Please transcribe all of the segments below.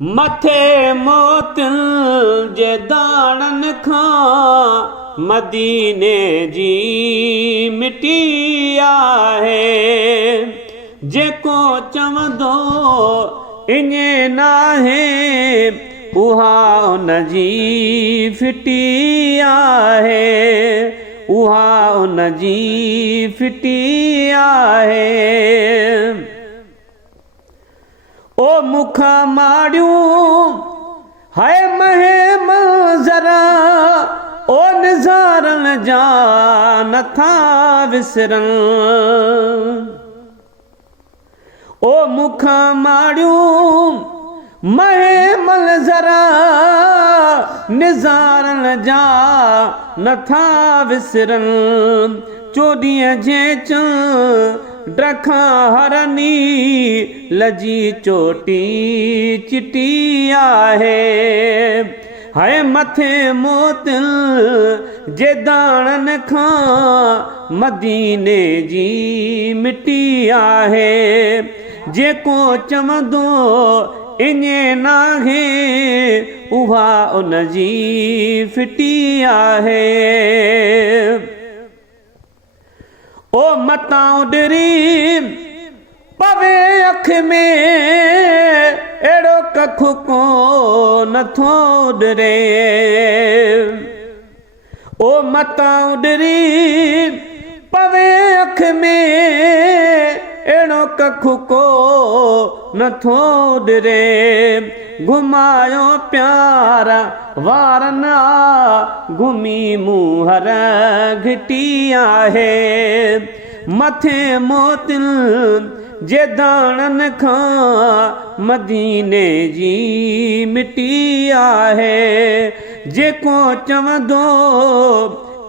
मथे मोतिन जे दाणन खां मदीने जी मिटी आहे। जेको चवंदो इने नाहे उहा उन जी फिटी आहे, उहा उन जी फिटी आहे। ओ मुखा माड़ियूं हाय महे मंज़रा ओ निज़ारनि जा नथा विसरनि। ओ मुखा माड़ियूं महे मंज़रा निज़ारनि जा नथा विसरनि। चोॾीअ जे ड्रखां हरनी लजी चोटी चिटी आहे। हाय मथे मोतिन जे दाणनि खां मदीने जी मिटी आहे। जेको चवंदो इने नाहे उहा उन जी फिटी आहे। ओ मतां डिरी पवे अख में अहिड़ो कख को नथो डिरे। ओ मतां डिरी पवे अख में अहिड़ो कख को नथो डिरे। घुमायो प्यार वारनि घुमी मुहर घिटी आहे। मथे मोतिन जे दाणनि खां मदीने जी मिटी आहे। जेको चवंदो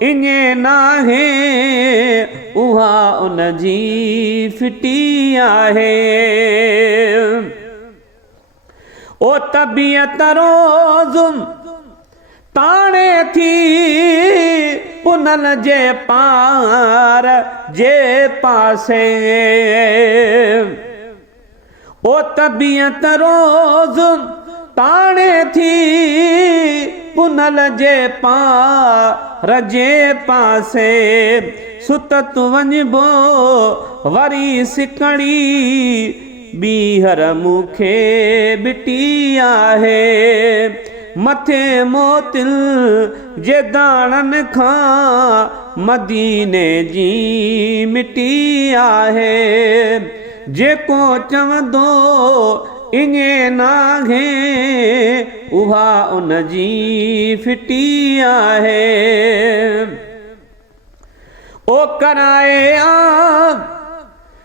इने नाहे उहा उन जी फिटी आहे। ओ तबीयत रोज़ ताणे थी पुनल जे पार जे पासे। ओ तबीयत रोज़ ताणे थी पुनल जे पार जे पासे। सुतत वञिबो वरी सिकड़ी ॿीहर मूंखे बिटी आहे। मथे मोतिन जे दाणनि खां मदीने जी मिटी आहे। जेको चवंदो इने नाहे उहा उन जी फिटी आहे। ओ कराए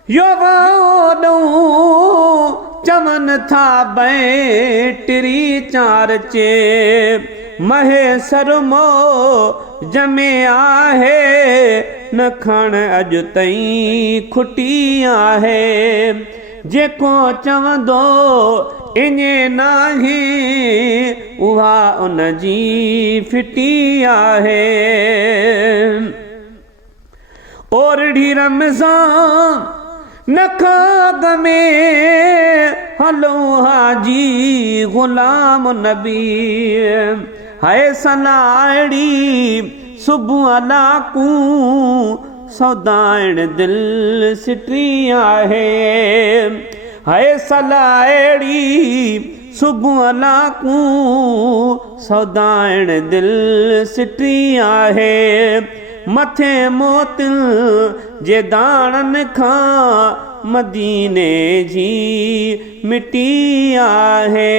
यो वाॾूं चवनि था बैटरी चार चे। महे सरमो जमे आहे न खण अॼु ताईं खुटी आहे। जेको चवंदो इने नाहे उहा उन जी फिटी आहे। ओरड़ी रमज़ान नखाद में हलो हाजी गुलाम नबी। हाय सलाड़ी सुबुह लाकू सौदाइण दिल सिटी आहे। हाय सलाड़ी सुबुह लाकू सौदाइण दिल सिटी आहे। मथे मोतिन जे दाणनि खां मदीने जी मिटी आहे।